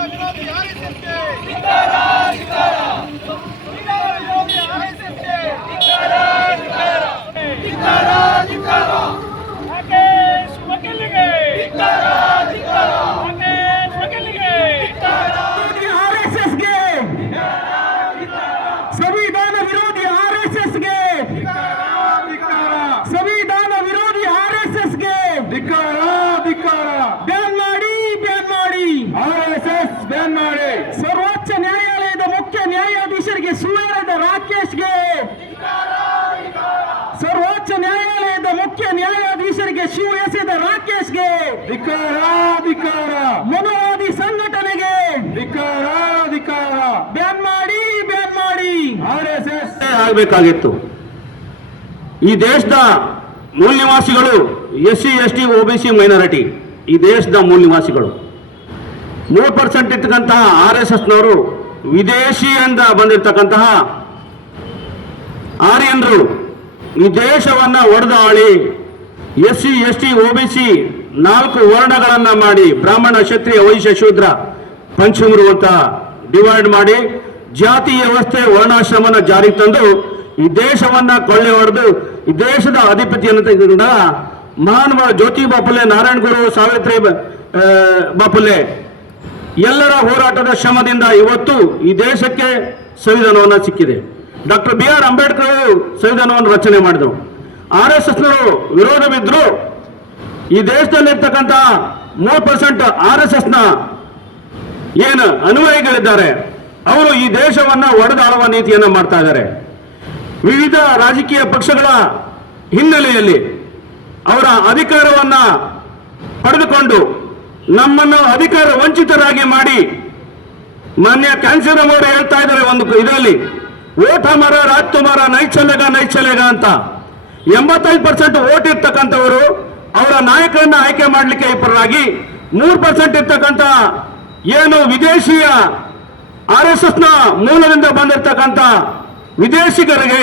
ವಿರೋಧಿ ಆರ್ಎಸ್ಎಸ್ಗೆ ವಿರೋಧಿ ಆರ್ಎಸ್ಎಸ್ಗೆ ವಿರೋಧಿ ಆರ್ಎಸ್ಎಸ್ಗೆ ರಾಕೇಶ್ ವಕೀಲಿಗೆ ರಾಕೇಶ್ ವಕೀಲಿಗೆ ಆರ್ಎಸ್ಎಸ್ಗೆ ಸಂವಿಧಾನ ವಿರೋಧಿ ಆರ್ಎಸ್ಎಸ್ಗೆ ಸಂವಿಧಾನ ವಿರೋಧಿ ಆರ್ಎಸ್ಎಸ್ಗೆ ಬ್ಯಾನ್ ಮಾಡಿ ಬ್ಯಾನ್ ಮಾಡಿ ಆರ್ಎಸ್ಎಸ್ ಬ್ಯಾನ್ ಮಾಡಿ ಸರ್ವೋಚ್ಚ ನ್ಯಾಯಾಲಯದ ಮುಖ್ಯ ನ್ಯಾಯಾಧೀಶರಿಗೆ ಸುಳ್ಳಿದ ರಾಕೇಶ್ಗೆ ಸರ್ವೋಚ್ಚ ನ್ಯಾಯಾಲಯದ ಮುಖ್ಯ ನ್ಯಾಯಾಧೀಶರಿಗೆ ಶಿವ ಎಸೆದ ರಾಕೇಶ್ಗೆ ಧಿಕಾರ ಧಿಕಾರ ಮನುವಾದಿ ಸಂಘಟನೆಗೆ ಧಿಕಾರ ಧಿಕಾರ ಬ್ಯಾನ್ ಮಾಡಿ ಬ್ಯಾನ್ ಮಾಡಿ. R S S. ಆಗಬೇಕಾಗಿತ್ತು. ಈ ದೇಶದ ಮೂಲ ನಿವಾಸಿಗಳು S C S T O B C minority ಈ ದೇಶದ ಮೂಲ ನಿವಾಸಿಗಳು ಮೂರು ಪರ್ಸೆಂಟ್ ಇರ್ತಕ್ಕಂತಹ ಆರ್ ಎಸ್ ಎಸ್ನವರು ವಿದೇಶಿಯಿಂದ ಬಂದಿರತಕ್ಕಂತಹ ಆರ್ಯನರು. ಈ ದೇಶವನ್ನ ಒಡೆದಾಳಿ S C S T O B C ನಾಲ್ಕು ವರ್ಣಗಳನ್ನ ಮಾಡಿ ಬ್ರಾಹ್ಮಣ, ಕ್ಷತ್ರಿಯ, ವೈಶ್ಯ, ಶೂದ್ರ ಪಂಚಮರು ಅಂತ ಡಿವೈಡ್ ಮಾಡಿ ಜಾತಿ ವ್ಯವಸ್ಥೆ ವರ್ಣಾಶ್ರಮನ ಜಾರಿಗೆ ತಂದು ಈ ದೇಶವನ್ನ ಕೊಳ್ಳೆ ಹೊಡೆದು ಈ ದೇಶದ ಅಧಿಪತಿಯನ್ನು ತೆಗೆದುಕೊಂಡ ಮಹಾನುಭಾವ ಜ್ಯೋತಿ ಬಾಪುಲೆ, ನಾರಾಯಣ ಗುರು, ಸಾವಿತ್ರಿ ಬಾಪುಲೆ. ಎಲ್ಲರ ಹೋರಾಟದ ಶ್ರಮದಿಂದ ಇವತ್ತು ಈ ದೇಶಕ್ಕೆ ಸಂವಿಧಾನವನ್ನು ಸಿಕ್ಕಿದೆ. ಡಾಕ್ಟರ್ ಬಿ ಆರ್ ಅಂಬೇಡ್ಕರ್ ಅವರು ಸಂವಿಧಾನವನ್ನು ರಚನೆ ಮಾಡಿದರು. ಆರ್ ಎಸ್ ಎಸ್ನವರು ವಿರೋಧವಿದ್ರು. ಈ ದೇಶದಲ್ಲಿರ್ತಕ್ಕಂಥ ಮೂರು ಪರ್ಸೆಂಟ್ ಆರ್ ಎಸ್ ಎಸ್ನ ಏನು ಅನುಯಾಯಿಗಳಿದ್ದಾರೆ, ಅವರು ಈ ದೇಶವನ್ನ ಒಡೆದಾಳುವ ನೀತಿಯನ್ನು ಮಾಡ್ತಾ ಇದ್ದಾರೆ. ವಿವಿಧ ರಾಜಕೀಯ ಪಕ್ಷಗಳ ಹಿನ್ನೆಲೆಯಲ್ಲಿ ಅವರ ಅಧಿಕಾರವನ್ನ ಪಡೆದುಕೊಂಡು ನಮ್ಮನ್ನು ಅಧಿಕಾರ ವಂಚಿತರಾಗಿ ಮಾಡಿ ಮಾನ್ಯ ಕ್ಯಾನ್ಸರ್ ಅವರು ಹೇಳ್ತಾ ಇದ್ದಾರೆ ಒಂದು ಇದರಲ್ಲಿ. ಓಟ್ ಮರ ರಾಜ್ ತುಮಾರ ನೈಚಲ್ಯಗ ನೈಚಲೆಗ ಅಂತ ಎಂಬತ್ತೈದು ಪರ್ಸೆಂಟ್ ಓಟ್ ಇರ್ತಕ್ಕಂಥವರು ಅವರ ನಾಯಕರನ್ನ ಆಯ್ಕೆ ಮಾಡಲಿಕ್ಕೆ ಇಬ್ಬರಾಗಿ ಮೂರು ಪರ್ಸೆಂಟ್ ಇರ್ತಕ್ಕಂಥ ಏನು ವಿದೇಶಿಯ ಆರ್ ಎಸ್ ಎಸ್ನ ಮೂಲದಿಂದ ಬಂದಿರತಕ್ಕಂಥ ವಿದೇಶಿಗರಿಗೆ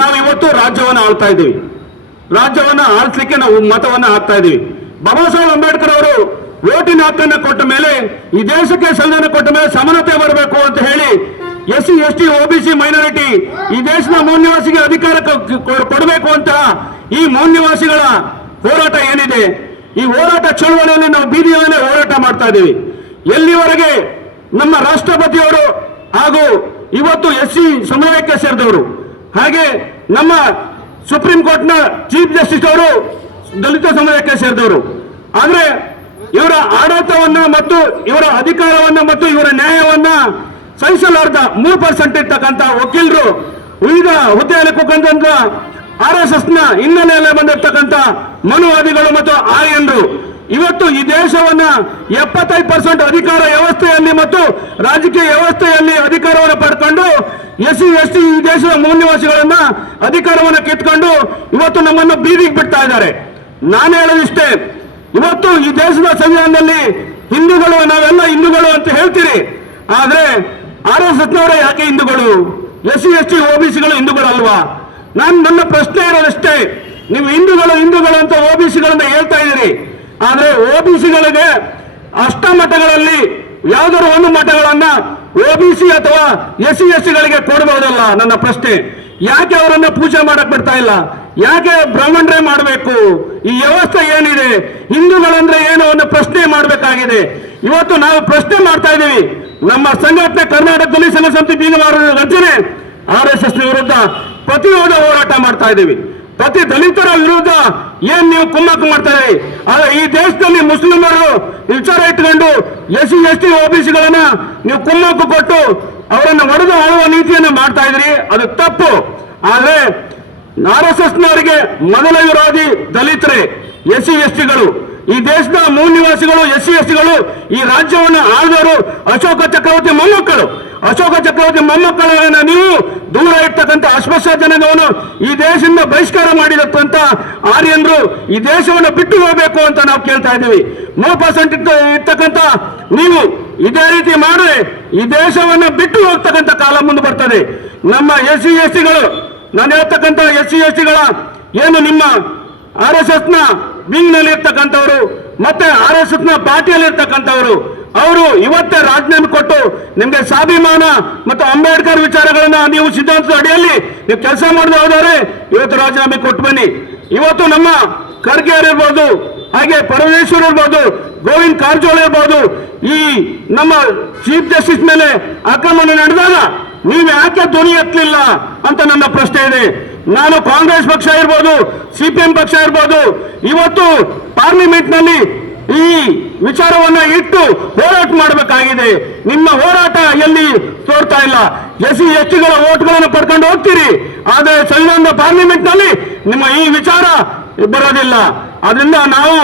ನಾವು ಇವತ್ತು ರಾಜ್ಯವನ್ನು ಆಳ್ತಾ ಇದ್ದೀವಿ. ರಾಜ್ಯವನ್ನ ಆಳಿಸ್ಲಿಕ್ಕೆ ನಾವು ಮತವನ್ನ ಹಾಕ್ತಾ ಇದ್ದೀವಿ. ಬಾಬಾ ಸಾಹೇಬ್ ಅಂಬೇಡ್ಕರ್ ಅವರು ಓಟಿನ ಹಕ್ಕನ್ನು ಕೊಟ್ಟ ಮೇಲೆ, ಈ ದೇಶಕ್ಕೆ ಸಂವಿಧಾನ ಕೊಟ್ಟ ಮೇಲೆ ಸಮಾನತೆ ಬರಬೇಕು ಅಂತ ಹೇಳಿ S C S T O B C minority ಈ ದೇಶದ ಮೌಲ್ಯವಾಸಿಗೆ ಅಧಿಕಾರ ಕೊಡಬೇಕು ಅಂತ ಈ ಮೌನ್ಯವಾಸಿಗಳ ಹೋರಾಟ ಏನಿದೆ? ಈ ಹೋರಾಟ ಚಳುವಳಿಯಲ್ಲಿ ನಾವು ಬೀದಿಯಲ್ಲಿ ಹೋರಾಟ ಮಾಡ್ತಾ ಇದ್ದೀವಿ. ಎಲ್ಲಿವರೆಗೆ ನಮ್ಮ ರಾಷ್ಟ್ರಪತಿಯವರು ಹಾಗೂ ಇವತ್ತು ಎಸ್ ಸಿ ಸಮುದಾಯಕ್ಕೆ ಸೇರಿದವರು, ಹಾಗೆ ನಮ್ಮ ಸುಪ್ರೀಂ ಕೋರ್ಟ್ನ ಚೀಫ್ ಜಸ್ಟಿಸ್ ಅವರು ದಲಿತ ಸಮುದಾಯಕ್ಕೆ ಸೇರಿದವರು. ಆದ್ರೆ ಇವರ ಆಡಳಿತವನ್ನ ಮತ್ತು ಇವರ ಅಧಿಕಾರವನ್ನ ಮತ್ತು ಇವರ ನ್ಯಾಯವನ್ನ ಸಹಿಸಲಾರ್ದ ಮೂರು ಪರ್ಸೆಂಟ್ ಇರ್ತಕ್ಕಂಥ ವಕೀಲರು ಉಳಿದ ಹುದ್ದೆಯಲ್ಲಿ ಕುಕಂತ ಆರ್ ಎಸ್ ಎಸ್ನ ಹಿನ್ನೆಲೆಯಲ್ಲಿ ಬಂದಿರತಕ್ಕಂಥ ಮನುವಾದಿಗಳು ಮತ್ತು ಆರ್ಯನ್ರು. ಇವತ್ತು ಈ ದೇಶವನ್ನ ಎಪ್ಪತ್ತೈದು ಪರ್ಸೆಂಟ್ ಅಧಿಕಾರ ವ್ಯವಸ್ಥೆಯಲ್ಲಿ ಮತ್ತು ರಾಜಕೀಯ ವ್ಯವಸ್ಥೆಯಲ್ಲಿ ಅಧಿಕಾರವನ್ನು ಪಡ್ಕೊಂಡು ಎಸ್ ಸಿ, ಎಸ್ ಟಿ ಈ ದೇಶದ ಮೂಲ ನಿವಾಸಿಗಳನ್ನ ಅಧಿಕಾರವನ್ನು ಕಿತ್ಕೊಂಡು ಇವತ್ತು ನಮ್ಮನ್ನು ಬೀದಿಗೆ ಬಿಡ್ತಾ ಇದ್ದಾರೆ. ನಾನು ಹೇಳೋದಿಷ್ಟೇ, ಇವತ್ತು ಈ ದೇಶದ ಸಂವಿಧಾನದಲ್ಲಿ ಹಿಂದೂಗಳು, ನಾವೆಲ್ಲ ಹಿಂದೂಗಳು ಅಂತ ಹೇಳ್ತೀರಿ. ಆದ್ರೆ ಆರ್ ಎಸ್ ಎಸ್ನವರೇ ಯಾಕೆ ಹಿಂದೂಗಳು? ಎಸ್ ಸಿ ಎಸ್ ಟಿ ಸಿಗಳು ಹಿಂದೂಗಳಲ್ವಾ ನಾನು ನನ್ನ ಪ್ರಶ್ನೆ ಇರೋದಷ್ಟೇ. ನೀವು ಹಿಂದೂಗಳು ಹಿಂದೂಗಳು ಅಂತ ಓ ಬಿ ಸಿಗಳನ್ನ ಹೇಳ್ತಾ ಇದ್ದೀರಿ. ಆದ್ರೆ ಒ ಬಿ ಸಿಗಳಿಗೆ ಅಷ್ಟ ಮಠಗಳಲ್ಲಿ ಯಾವ್ದಾದ್ರು ಒಂದು ಮಠಗಳನ್ನ ಸಿ ಅಥವಾ ಎಸ್ ಸಿ ಎಸ್ ಟಿಗಳಿಗೆ ಕೊಡಬಹುದಲ್ಲ ನನ್ನ ಪ್ರಶ್ನೆ. ಯಾಕೆ ಅವರನ್ನ ಪೂಜೆ ಮಾಡಕ್ ಬಿಡ್ತಾ ಇಲ್ಲ? ಯಾಕೆ ಬ್ರಾಹ್ಮಣರೇ ಮಾಡಬೇಕು? ಈ ವ್ಯವಸ್ಥೆ ಏನಿದೆ? ಹಿಂದೂಗಳಂದ್ರೆ ಏನು ಅನ್ನೋ ಪ್ರಶ್ನೆ ಮಾಡಬೇಕಾಗಿದೆ. ಇವತ್ತು ನಾವು ಪ್ರಶ್ನೆ ಮಾಡ್ತಾ ಇದ್ದೀವಿ. ನಮ್ಮ ಸಂಘಟನೆ ಕರ್ನಾಟಕ ದಲಿತ ಸಂಘ ಸಮಿತಿ ರಚನೆ, ಆರ್ ಎಸ್ ಎಸ್ ವಿರುದ್ಧ ಪ್ರತಿರೋಧ ಹೋರಾಟ ಮಾಡ್ತಾ ಇದ್ದೀವಿ. ಪ್ರತಿ ದಲಿತರ ವಿರುದ್ಧ ಏನ್ ನೀವು ಕುಮ್ಮಕ್ಕು ಮಾಡ್ತಾರೆ ಆದ್ರೆ ಈ ದೇಶದಲ್ಲಿ ಮುಸ್ಲಿಮರು ವಿಚಾರ ಇಟ್ಕೊಂಡು ಎಸ್ ಸಿ, ಎಸ್ ಟಿ ಗಳನ್ನ ನೀವು ಕುಮ್ಮಕ್ಕು ಕೊಟ್ಟು ಅವರನ್ನು ಹೊಡೆದು ಆಳುವ ನೀತಿಯನ್ನ ಮಾಡ್ತಾ ಇದ್ರಿ ಅದು ತಪ್ಪು. ಆದ್ರೆ ಆರ್ ಎಸ್ ಎಸ್ನವರಿಗೆ ಮೊದಲ ವಿರೋಧಿ ದಲಿತರೇ. ಎಸ್ ಸಿ ಎಸ್ ಟಿಗಳು ಈ ದೇಶದ ಮೂಲ ನಿವಾಸಿಗಳು ಎಸ್ ಸಿ ಎಸ್ ಟಿಗಳು ಈ ರಾಜ್ಯವನ್ನು ಆಳಿದವರು ಅಶೋಕ ಚಕ್ರವರ್ತಿ ಮೊಮ್ಮಕ್ಕಳು. ಅಶೋಕ ಚಕ್ರವರ್ತಿ ಮೊಮ್ಮಕ್ಕಳನ್ನ ನೀವು ದೂರ ಇರ್ತಕ್ಕಂಥ ಅಸ್ಪೃಶ್ಯ ಜನಗಳನ್ನು ಈ ದೇಶದಿಂದ ಬಹಿಷ್ಕಾರ ಮಾಡಿರತಕ್ಕಂಥ ಆರ್ಯಂದ್ರು ಈ ದೇಶವನ್ನು ಬಿಟ್ಟು ಹೋಗಬೇಕು ಅಂತ ನಾವು ಕೇಳ್ತಾ ಇದ್ದೀವಿ. ನೋ ಪರ್ಸೆಂಟ್ ಇರ್ತಕ್ಕಂಥ ನೀವು ಇದೇ ರೀತಿ ಮಾಡಿ ಈ ದೇಶವನ್ನು ಬಿಟ್ಟು ಹೋಗ್ತಕ್ಕಂಥ ಕಾಲ ಮುಂದೆ ಬರ್ತದೆ. ನಮ್ಮ ಎಸ್ ಸಿ ಎಸ್ ಟಿಗಳು ನಾನು ಹೇಳ್ತಕ್ಕಂಥ ಎಸ್ ಸಿ ಎಸ್ ಟಿಗಳ ಏನು ನಿಮ್ಮ ಆರ್ ಎಸ್ ಎಸ್ನ ವಿಂಗ್ನಲ್ಲಿ ಇರ್ತಕ್ಕಂಥವ್ರು, ಮತ್ತೆ ಆರ್ ಎಸ್ ಎಸ್ನ ಪಾರ್ಟಿಯಲ್ಲಿ ಇರ್ತಕ್ಕಂಥವ್ರು ಅವರು ಇವತ್ತೇ ರಾಜೀನಾಮೆ ಕೊಟ್ಟು ನಿಮ್ಗೆ ಸ್ವಾಭಿಮಾನ ಮತ್ತು ಅಂಬೇಡ್ಕರ್ ವಿಚಾರಗಳನ್ನ ನೀವು ಸಿದ್ಧಾಂತದ ಅಡಿಯಲ್ಲಿ ನೀವು ಕೆಲಸ ಮಾಡೋದು ಹೋದರೆ ಇವತ್ತು ರಾಜೀನಾಮೆ ಕೊಟ್ಟು ಬನ್ನಿ. ಇವತ್ತು ನಮ್ಮ ಖರ್ಗೆ ಇರ್ಬೋದು, ಹಾಗೆ ಪರಮೇಶ್ವರ್ ಇರ್ಬೋದು, ಗೋವಿಂದ್ ಕಾರಜೋಳ ಇರ್ಬೋದು, ಈ ನಮ್ಮ ಚೀಫ್ ಜಸ್ಟಿಸ್ ಮೇಲೆ ಆಕ್ರಮಣ ನಡೆದಾಗ ನೀವು ಯಾಕೆ ಧ್ವನಿ ಎತ್ತಲಿಲ್ಲ ಅಂತ ನನ್ನ ಪ್ರಶ್ನೆ ಇದೆ. ನಾನು ಕಾಂಗ್ರೆಸ್ ಪಕ್ಷ ಇರ್ಬೋದು, ಸಿಪಿಎಂ ಪಕ್ಷ ಇರ್ಬೋದು, ಇವತ್ತು ಪಾರ್ಲಿಮೆಂಟ್ನಲ್ಲಿ ಈ ವಿಚಾರವನ್ನ ಇಟ್ಟು ಹೋರಾಟ ಮಾಡಬೇಕಾಗಿದೆ. ನಿಮ್ಮ ಹೋರಾಟ ಎಲ್ಲಿ ತೋರ್ತಾ ಇಲ್ಲ? ಎಸ್ ಸಿ ಎಸ್ ಟಿಗಳ ಓಟ್ಗಳನ್ನು ಪಡ್ಕೊಂಡು ಹೋಗ್ತೀರಿ. ಆದರೆ ಸಂವಿಧಾನದ ಪಾರ್ಲಿಮೆಂಟ್ನಲ್ಲಿ ನಿಮ್ಮ ಈ ವಿಚಾರ ಬರೋದಿಲ್ಲ. ಅದರಿಂದ ನಾವು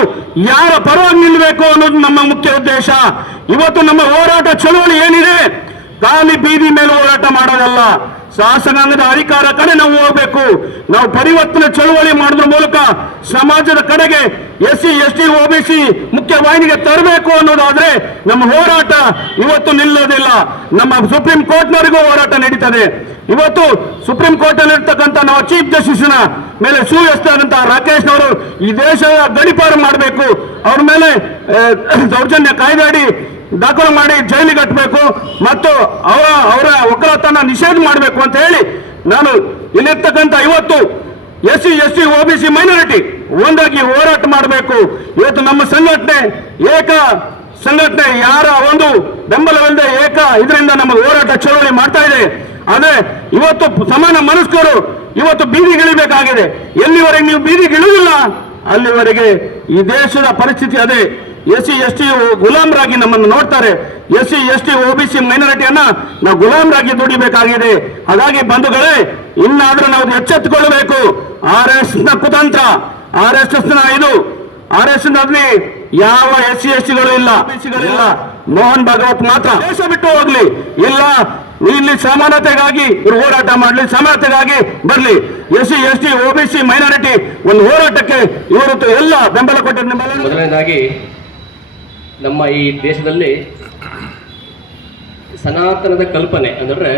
ಯಾರ ಪರವಾಗಿ ನಿಲ್ಲಬೇಕು ಅನ್ನೋದು ನಮ್ಮ ಮುಖ್ಯ ಉದ್ದೇಶ. ಇವತ್ತು ನಮ್ಮ ಹೋರಾಟ ಚಳುವಳಿ ಏನಿದೆ? ಖಾಲಿ ಬೀದಿ ಮೇಲೆ ಹೋರಾಟ ಮಾಡೋದಲ್ಲ. ಶಾಸಕಾಂಗದ ಅಧಿಕಾರ ಕಡೆ ನಾವು ಹೋಗಬೇಕು. ನಾವು ಪರಿವರ್ತನೆ ಚಳುವಳಿ ಮಾಡೋದ್ರ ಮೂಲಕ ಸಮಾಜದ ಕಡೆಗೆ ಎಸ್ ಸಿ ಎಸ್ ಟಿ ಮುಖ್ಯ ವಾಹಿನಿಗೆ ತರಬೇಕು ಅನ್ನೋದಾದ್ರೆ ನಮ್ಮ ಹೋರಾಟ ಇವತ್ತು ನಿಲ್ಲೋದಿಲ್ಲ. ನಮ್ಮ ಸುಪ್ರೀಂ ಕೋರ್ಟ್ನವರೆಗೂ ಹೋರಾಟ ನಡೀತದೆ. ಇವತ್ತು ಸುಪ್ರೀಂ ಕೋರ್ಟ್ ಅಲ್ಲಿ ಇರ್ತಕ್ಕಂಥ ನಾವು ಚೀಫ್ ಜಸ್ಟಿಸ್ನ ಮೇಲೆ ಎಸ್ತಾದಂತ ರಾಕೇಶ್ ಅವರು ಈ ದೇಶದ ಗಡಿಪಾರು ಮಾಡಬೇಕು. ಅವ್ರ ಮೇಲೆ ದೌರ್ಜನ್ಯ ಕಾಯ್ದೆ ದಾಖಲು ಮಾಡಿ ಜೈಲಿಗೆ ಕಟ್ಟಬೇಕು ಮತ್ತು ಅವರ ಅವರ ಒಕ್ಕಲತನ ನಿಷೇಧ ಮಾಡಬೇಕು ಅಂತ ಹೇಳಿ ನಾನು ಇಲ್ಲಿರ್ತಕ್ಕಂಥ ಐವತ್ತು S C S C O B C minority ಒಂದಾಗಿ ಹೋರಾಟ ಮಾಡಬೇಕು. ಇವತ್ತು ನಮ್ಮ ಸಂಘಟನೆ ಏಕ ಸಂಘಟನೆ, ಯಾರ ಒಂದು ಬೆಂಬಲವಿಲ್ಲದೆ ಏಕ ಇದರಿಂದ ನಮ್ಮ ಹೋರಾಟ ಚಳವಳಿ ಮಾಡ್ತಾ ಇದೆ. ಆದರೆ ಇವತ್ತು ಸಮಾನ ಮನಸ್ಕರು ಇವತ್ತು ಬೀದಿಗಿಳಿಬೇಕಾಗಿದೆ ಎಲ್ಲಿವರೆಗೆ ನೀವು ಬೀದಿಗಿಳಿದಿಲ್ಲ ಅಲ್ಲಿವರೆಗೆ ಈ ದೇಶದ ಪರಿಸ್ಥಿತಿ ಅದೇ. ಎಸ್ ಸಿ ಎಸ್ ಟಿ ಗುಲಾಮರಾಗಿ ನಮ್ಮನ್ನು ನೋಡ್ತಾರೆ. S C S T O B C ಮೈನಾರಿಟಿಯನ್ನ ನಾವು ಗುಲಾಮರಾಗಿ ದುಡಿಬೇಕಾಗಿದೆ. ಹಾಗಾಗಿ ಬಂಧುಗಳೇ, ಇನ್ನಾದ್ರೂ ನಾವು ಎಚ್ಚೆತ್ತುಕೊಳ್ಳಬೇಕು. ಆರ್ ಎಸ್ನ ಕುತಂತ್ರ, ಆರ್ ಎಸ್ ಎಸ್ನ ಇದು, ಆರ್ ಎಸ್ನಲ್ಲಿ ಯಾವ ಎಸ್ ಸಿ ಎಸ್ ಟಿಗಳು ಇಲ್ಲ ಇಲ್ಲ. ಮೋಹನ್ ಭಾಗವತ್ ಮಾತ್ರ ದೇಶ ಬಿಟ್ಟು ಹೋಗ್ಲಿ. ಇಲ್ಲ, ಇಲ್ಲಿ ಸಮಾನತೆಗಾಗಿ ಹೋರಾಟ ಮಾಡಲಿ, ಸಮಾನತೆಗಾಗಿ ಬರಲಿ. S C S T O B C minority ಒಂದು ಹೋರಾಟಕ್ಕೆ ಇವತ್ತು ಎಲ್ಲ ಬೆಂಬಲ ಕೊಟ್ಟಿದ್ದ ಬೆಂಬಲ ಮೊದಲನೇದಾಗಿ ನಮ್ಮ ಈ ದೇಶದಲ್ಲಿ ಸನಾತನದ ಕಲ್ಪನೆ ಅಂದರೆ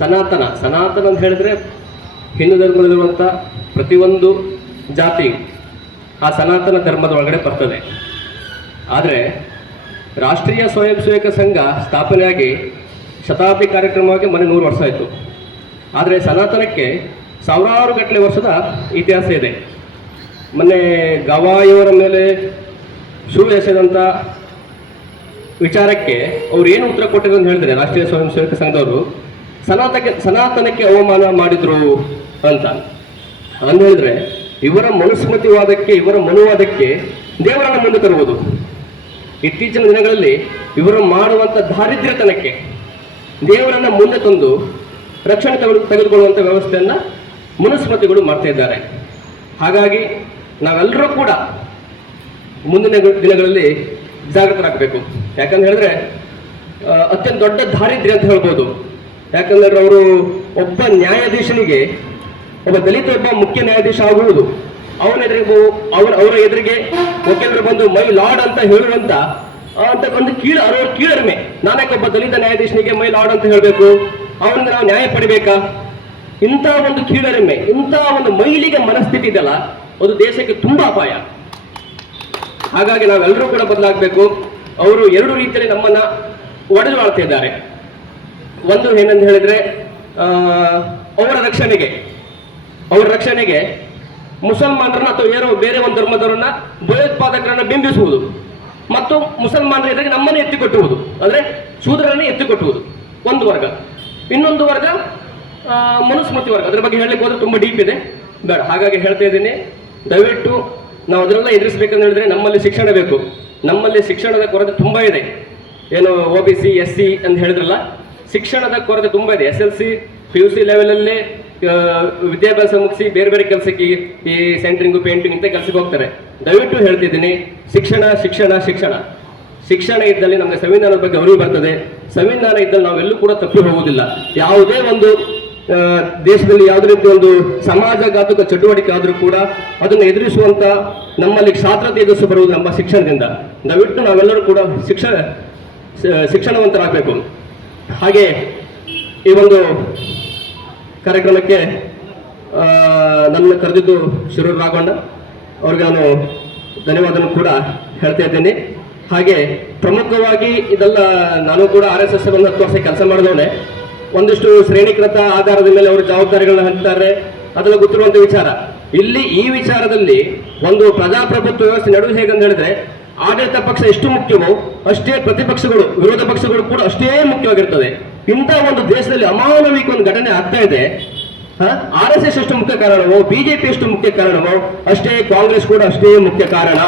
ಸನಾತನ. ಸನಾತನ ಅಂತ ಹೇಳಿದ್ರೆ ಹಿಂದೂ ಧರ್ಮದಲ್ಲಿರುವಂಥ ಪ್ರತಿಯೊಂದು ಜಾತಿ ಆ ಸನಾತನ ಧರ್ಮದ ಒಳಗಡೆ ಬರ್ತದೆ. ಆದರೆ ರಾಷ್ಟ್ರೀಯ ಸ್ವಯಂ ಸೇವಕ ಸಂಘ ಸ್ಥಾಪನೆಯಾಗಿ ಶತಾಬ್ದಿ ಕಾರ್ಯಕ್ರಮವಾಗಿ ಮನೆ ನೂರು ವರ್ಷ ಆಯಿತು. ಆದರೆ ಸನಾತನಕ್ಕೆ ಸಾವಿರಾರು ಗಟ್ಟಲೆ ವರ್ಷದ ಇತಿಹಾಸ ಇದೆ. ಮೊನ್ನೆ ಗವಾಯಿಯವರ ಮೇಲೆ ಶೂ ಎಸೆದಂಥ ವಿಚಾರಕ್ಕೆ ಅವ್ರು ಏನು ಉತ್ತರ ಕೊಟ್ಟಿದ್ರು ಅಂತ ಹೇಳಿದ್ರೆ ರಾಷ್ಟ್ರೀಯ ಸ್ವಯಂ ಸೇವಕ ಸಂಘದವರು, ಸನಾತನಕ್ಕೆ ಸನಾತನಕ್ಕೆ ಅವಮಾನ ಮಾಡಿದ್ರು ಅಂತ. ಅಂತ ಹೇಳಿದ್ರೆ ಇವರ ಮನುಸ್ಮೃತಿವಾದಕ್ಕೆ ಇವರ ಮನುವಾದಕ್ಕೆ ದೇವರನ್ನ ಮುಂದೆ ತರುವುದು. ಇತ್ತೀಚಿನ ದಿನಗಳಲ್ಲಿ ಇವರು ಮಾಡುವಂಥ ದಾರಿದ್ರ್ಯತನಕ್ಕೆ ದೇವರನ್ನ ಮುಂದೆ ತಂದು ರಕ್ಷಣೆ ತೆಗೆದು ತೆಗೆದುಕೊಳ್ಳುವಂಥ ವ್ಯವಸ್ಥೆಯನ್ನು ಮನುಸ್ಮೃತಿಗಳು ಮಾಡ್ತಾ ಇದ್ದಾರೆ. ಹಾಗಾಗಿ ನಾವೆಲ್ಲರೂ ಕೂಡ ಮುಂದಿನ ದಿನಗಳಲ್ಲಿ ಜಾಗೃತರಾಗಬೇಕು. ಯಾಕಂತ ಹೇಳಿದ್ರೆ ಅತ್ಯಂತ ದೊಡ್ಡ ದಾರಿದ್ರ್ಯ ಅಂತ ಹೇಳ್ಬೋದು. ಯಾಕಂದ್ರೆ ಅವರು ಒಬ್ಬ ನ್ಯಾಯಾಧೀಶನಿಗೆ, ಒಬ್ಬ ದಲಿತ ಒಬ್ಬ ಮುಖ್ಯ ನ್ಯಾಯಾಧೀಶ ಆಗುವುದು. ಅವನ ಎದುರಿಗೆ ಅವರ ಅವರ ಎದುರಿಗೆ ವಕೀಲರು ಬಂದು, ಮೈ ಲಾರ್ಡ್ ಅಂತ ಹೇಳುವಂತ ಅಂತ ಒಂದು ಕೀಳ ಅವರ ಕೀಳರಿಮೆ. ನಾನಕ್ಕೆ ಒಬ್ಬ ದಲಿತ ನ್ಯಾಯಾಧೀಶನಿಗೆ ಮೈ ಲಾರ್ಡ್ ಅಂತ ಹೇಳಬೇಕು? ಅವನಿಂದ ನಾವು ನ್ಯಾಯ ಪಡಿಬೇಕಾ? ಇಂಥ ಒಂದು ಕೀಳರಿಮೆ, ಇಂಥ ಒಂದು ಮೈಲಿಗೆ ಮನಸ್ಥಿತಿ ಇದೆಯಲ್ಲ, ಅದು ದೇಶಕ್ಕೆ ತುಂಬಾ ಅಪಾಯ. ಹಾಗಾಗಿ ನಾವೆಲ್ಲರೂ ಕೂಡ ಬದಲಾಗಬೇಕು. ಅವರು ಎರಡು ರೀತಿಯಲ್ಲಿ ನಮ್ಮನ್ನ ಒಡೆದು ಆಳ್ತಾ ಇದ್ದಾರೆ ಒಂದು ಏನಂತ ಹೇಳಿದ್ರೆ ಅವರ ರಕ್ಷಣೆಗೆ. ಅವರ ರಕ್ಷಣೆಗೆ ಮುಸಲ್ಮಾನರನ್ನ ಅಥವಾ ಏನೋ ಬೇರೆ ಒಂದು ಧರ್ಮದವರನ್ನ ಭಯೋತ್ಪಾದಕರನ್ನ ಬಿಂಬಿಸುವುದು ಮತ್ತು ಮುಸಲ್ಮಾನರ ಎದುರಿಗೆ ನಮ್ಮನ್ನೇ ಎತ್ತಿಕೊಟ್ಟುವುದು. ಅಂದ್ರೆ ಎತ್ತಿ ಎತ್ತಿಕೊಟ್ಟುವುದು. ಒಂದು ವರ್ಗ. ಇನ್ನೊಂದು ವರ್ಗ ಮನುಸ್ಮೃತಿ ವರ್ಗ. ಅದ್ರ ಬಗ್ಗೆ ಹೇಳಲಿಕ್ಕೆ ಹೋದ್ರೆ ತುಂಬಾ ಡೀಪ್ ಇದೆ. ಬೇಡ. ಹಾಗಾಗಿ ಹೇಳ್ತಾ ಇದ್ದೀನಿ, ದಯವಿಟ್ಟು ನಾವು ಅದನ್ನೆಲ್ಲ ಎದುರಿಸ್ಬೇಕಂತ ಹೇಳಿದ್ರೆ ನಮ್ಮಲ್ಲಿ ಶಿಕ್ಷಣ ಬೇಕು. ನಮ್ಮಲ್ಲಿ ಶಿಕ್ಷಣದ ಕೊರತೆ ತುಂಬಾ ಇದೆ. ಏನು O B C S C ಅಂತ ಹೇಳಿದ್ರಲ್ಲ, ಶಿಕ್ಷಣದ ಕೊರತೆ ತುಂಬಾ ಇದೆ. S L C P U C ಲೆವೆಲಲ್ಲಿ ವಿದ್ಯಾಭ್ಯಾಸ ಮುಗಿಸಿ ಬೇರೆ ಬೇರೆ ಕೆಲಸಕ್ಕೆ ಈ- ಸೆಂಟ್ರಿಂಗು ಪೇಂಟಿಂಗ್ ಅಂತ ಕೆಲಸಕ್ಕೆ ಹೋಗ್ತಾರೆ. ದಯವಿಟ್ಟು ಹೇಳ್ತಿದ್ದೀನಿ, ಶಿಕ್ಷಣ ಶಿಕ್ಷಣ ಶಿಕ್ಷಣ. ಶಿಕ್ಷಣ ಇದ್ದಲ್ಲಿ ನಮಗೆ ಸಂವಿಧಾನದ ಬಗ್ಗೆ ಅರಿವು ಬರ್ತದೆ. ಸಂವಿಧಾನ ಇದ್ದಲ್ಲಿ ನಾವೆಲ್ಲೂ ಕೂಡ ತಪ್ಪಿ ಹೋಗುವುದಿಲ್ಲ. ಯಾವುದೇ ಒಂದು ದೇಶದಲ್ಲಿ ಯಾವುದೇ ರೀತಿ ಒಂದು ಸಮಾಜಘಾತಕ ಚಟುವಟಿಕೆ ಆದರೂ ಕೂಡ ಅದನ್ನು ಎದುರಿಸುವಂತ ನಮ್ಮಲ್ಲಿ ಕ್ಷಾತ್ರತೆ ಎದುರಿಸಿ ಬರುವುದು ನಮ್ಮ ಶಿಕ್ಷಣದಿಂದ. ದಯವಿಟ್ಟು ನಾವೆಲ್ಲರೂ ಕೂಡ ಶಿಕ್ಷಣ ಶಿಕ್ಷಣವಂತರಾಗಬೇಕು. ಹಾಗೆ ಈ ಒಂದು ಕಾರ್ಯಕ್ರಮಕ್ಕೆ ನನ್ನ ಕರೆದಿದ್ದು ಶಿರೂರು ರಾಘವಣ್ಣ. ಅವ್ರಿಗೆ ನಾನು ಧನ್ಯವಾದ ಕೂಡ ಹೇಳ್ತಾ ಇದ್ದೀನಿ. ಹಾಗೆ ಪ್ರಮುಖವಾಗಿ ಇದೆಲ್ಲ ನಾನು ಕೂಡ ಆರ್ ಎಸ್ ಎಸ್ ಒಂದು ಹತ್ತು ವರ್ಷ ಕೆಲಸ ಮಾಡಿದವನೇ. ಒಂದಿಷ್ಟು ಶ್ರೇಣೀಕೃತ ಆಧಾರದ ಮೇಲೆ ಅವರು ಜವಾಬ್ದಾರಿಗಳನ್ನ ಹಂಚ್ತಾರೆ. ಅದೆಲ್ಲ ಗೊತ್ತಿರುವಂತ ವಿಚಾರ. ಇಲ್ಲಿ ಈ ವಿಚಾರದಲ್ಲಿ ಒಂದು ಪ್ರಜಾಪ್ರಭುತ್ವ ವ್ಯವಸ್ಥೆ ನಡುವೆ ಹೇಗಂತ ಹೇಳಿದ್ರೆ, ಆಡಳಿತ ಪಕ್ಷ ಎಷ್ಟು ಮುಖ್ಯವೋ ಅಷ್ಟೇ ಪ್ರತಿಪಕ್ಷಗಳು, ವಿರೋಧ ಪಕ್ಷಗಳು ಕೂಡ ಅಷ್ಟೇ ಮುಖ್ಯವಾಗಿರ್ತದೆ ಇಂಥ ಒಂದು ದೇಶದಲ್ಲಿ ಅಮಾನವಿಕ ಒಂದು ಘಟನೆ ಆಗ್ತಾ ಇದೆ. ಆರ್ ಎಸ್ ಎಸ್ ಎಷ್ಟು ಮುಖ್ಯ ಕಾರಣವೋ ಬಿಜೆಪಿ ಎಷ್ಟು ಮುಖ್ಯ ಕಾರಣವೋ, ಅಷ್ಟೇ ಕಾಂಗ್ರೆಸ್ ಕೂಡ ಅಷ್ಟೇ ಮುಖ್ಯ ಕಾರಣ.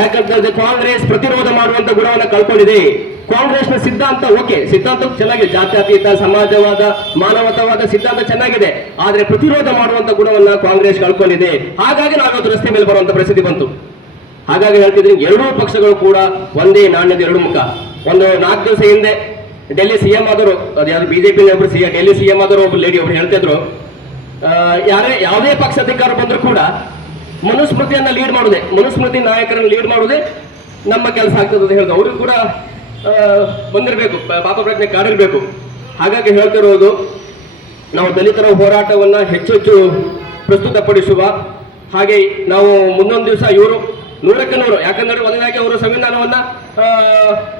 ಯಾಕಂತಂದ್ರೆ ಕಾಂಗ್ರೆಸ್ ಪ್ರತಿರೋಧ ಮಾಡುವಂತ ಗುಣವನ್ನ ಕಳ್ಕೊಂಡಿದೆ. ಕಾಂಗ್ರೆಸ್ನ ಸಿದ್ಧಾಂತ ಓಕೆ. ಸಿದ್ಧಾಂತ ಚೆನ್ನಾಗಿದೆ. ಜಾತ್ಯತೀತ, ಸಮಾಜವಾದ, ಮಾನವತಾವಾದ ಸಿದ್ಧಾಂತ ಚೆನ್ನಾಗಿದೆ. ಆದ್ರೆ ಪ್ರತಿರೋಧ ಮಾಡುವಂತ ಗುಣವನ್ನ ಕಾಂಗ್ರೆಸ್ ಕಳ್ಕೊಂಡಿದೆ. ಹಾಗಾಗಿ ನಾವಿವತ್ತು ರಸ್ತೆ ಮೇಲೆ ಬರುವಂತ ಪರಿಸ್ಥಿತಿ ಬಂತು. ಹಾಗಾಗಿ ಹೇಳ್ತಿದ್ರೆ ಎರಡೂ ಪಕ್ಷಗಳು ಕೂಡ ಒಂದೇ ನಾಣ್ಯದ ಎರಡು ಮುಖ. ಒಂದು ನಾಲ್ಕು ದಿವಸ ಹಿಂದೆ ಡೆಲ್ಲಿ ಸಿಎಂ ಅದು ಯಾವ್ದು ಬಿಜೆಪಿ ಒಬ್ರು ಸಿಎಂ ಡೆಲ್ಲಿ ಸಿಎಂ ಆದರು ಒಬ್ರು ಲೇಡಿ ಒಬ್ರು ಹೇಳ್ತಿದ್ರು ಯಾರೇ, ಯಾವುದೇ ಪಕ್ಷ ಅಧಿಕಾರ ಬಂದ್ರು ಕೂಡ ಮನುಸ್ಮೃತಿಯನ್ನ ಲೀಡ್ ಮಾಡುದೇ ಮನುಸ್ಮೃತಿ ನಾಯಕರನ್ನ ಲೀಡ್ ಮಾಡುದೇ ನಮ್ಮ ಕೆಲಸ ಆಗ್ತದೆ ಅಂತ ಹೇಳಿದ್ರು ಅವ್ರಿಗೂ ಕೂಡ ಬಂದಿರಬೇಕು ಪಾಪ ಪ್ರಜ್ಞೆ ಕಾಡಿರಬೇಕು. ಹಾಗಾಗಿ ಹೇಳ್ತಿರೋದು ನಾವು ದಲಿತರ ಹೋರಾಟವನ್ನು ಹೆಚ್ಚು ಹೆಚ್ಚು ಪ್ರಸ್ತುತಪಡಿಸುವ ಹಾಗೆ ನಾವು ಮುಂದೊಂದು ದಿವಸ ಇವರು ನೂರಕ್ಕೆ ನೂರು ಯಾಕಂದ್ರೆ ಒಂದನೇದಾಗಿ ಅವರು ಸಂವಿಧಾನವನ್ನ ಆ,